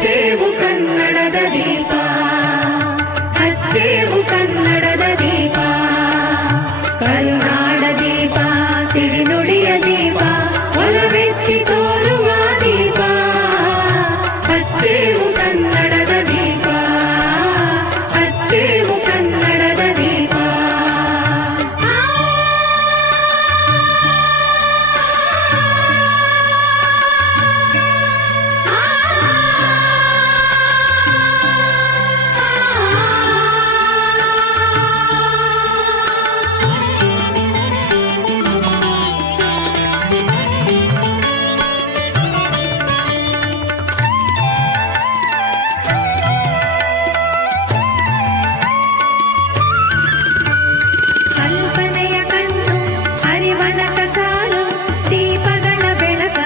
ಹಚ್ಚೇವು ಕನ್ನಡದ ದೀಪ, ಹಚ್ಚೇವು ಕನ್ನಡದ ದೀಪ, ಕರುನಾಡ ದೀಪ, ಸಿರಿನುಡಿಯ ದೀಪ, ಒಲವೆತ್ತಿ ತೋರುವ ದೀಪ, ಹಚ್ಚೇವು ಕನ್ನಡದ ದೀಪ, ಹಚ್ಚೇವು ಕನ್ನಡದ ದೀಪ. ಕಲ್ಪನೆಯ ಕಣ್ಣು ಹರಿವನ ಕಸಾಲು, ದೀಪಗಳ ಬೆಳಕ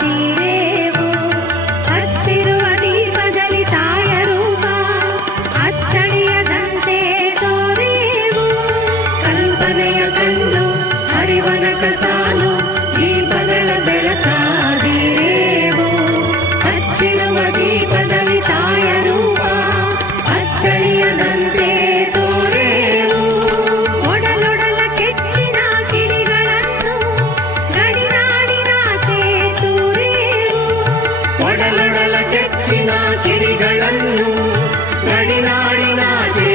ಬೀರೇವು, ಹಚ್ಚಿರುವ ದೀಪದಲ್ಲಿ ತಾಯ ರೂಪ, ಅಚ್ಚಳಿಯದಂತೆ ತೋರೇವು. ಕಲ್ಪನೆಯ ಕಣ್ಣು ಹರಿವನ ಕಸಾಲು, ದೀಪಗಳ ಬೆಳಕ ಬೀರೇವು, ಹಚ್ಚಿರುವ ದೀಪದಲ್ಲಿ ತಾಯ ರೂಪ, ಅಚ್ಚಳಿಯದಂತೆ ತೋರೇವು. ಒಡಲೊಡಲ ಕೆಚ್ಚಿನ ಕಿಡಿಗಳನ್ನು ಗಡಿನಾಡಿನಾಚೆ ತೂರೇವು, ಒಡಲೊಡಲ ಕೆಚ್ಚಿನ ಕಿಡಿಗಳನ್ನು ಗಡಿನಾಡಿನಾಚೆ